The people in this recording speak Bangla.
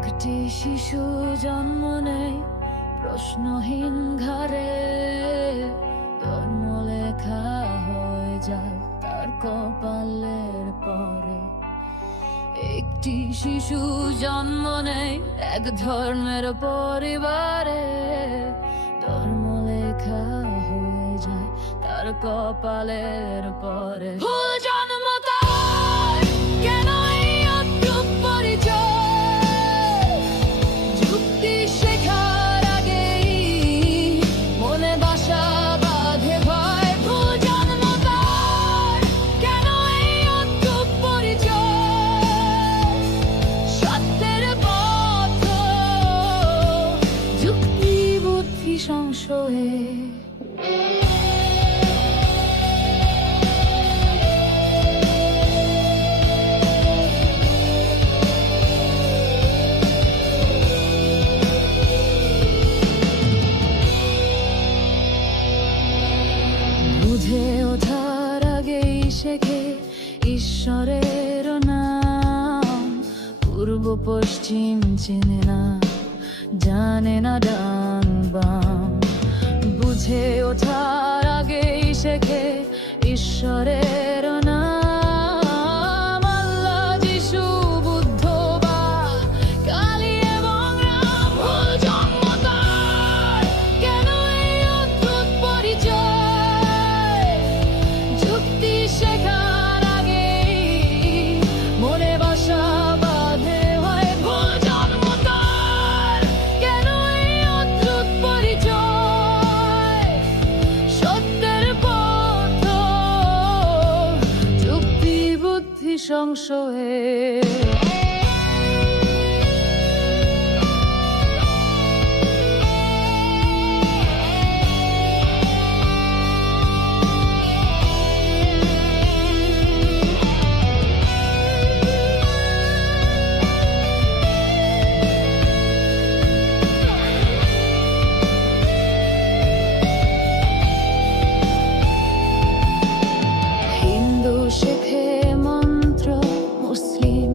একটি শিশু জন্ম নেয় প্রশ্নহীন ঘরে, জন্ম লেখা হয়ে যায় তার কপালের পরে। একটি শিশু জন্ম নেয় এক ধর্মের পরিবারে, ধর্ম লেখা হয়ে যায় তার কপালের পরে। ভুল জন্ম তার, কেন এই অদ্ভুত পরিচয়? যুক্তি শেখার আগেই মনে বাসা বাঁধে ভয়। ভুল জন্ম তার, কেন এই অদ্ভুত পরিচয়? সত্যের পথ যুক্তি বুদ্ধি সংশয়ে। বুঝে ওঠার আগেই শেখে ঈশ্বরের নাম, পূর্ব পশ্চিম চেনে না, জানে না ডান বাম। বুঝে ওঠার আগেই শেখে ঈশ্বরের নাম, আল্লাহ, যিশু, বুদ্ধ বা কালী এবং রাম। ভুল জন্ম তার, কেন এই অদ্ভুত পরিচয়? যুক্তি শেখার আগেই মনে বাসা বাঁধে হয়। ভুল জন্ম তার, কেন এই অদ্ভুত পরিচয়? সত্যের পথ যুক্তি বুদ্ধি সংশয়ে।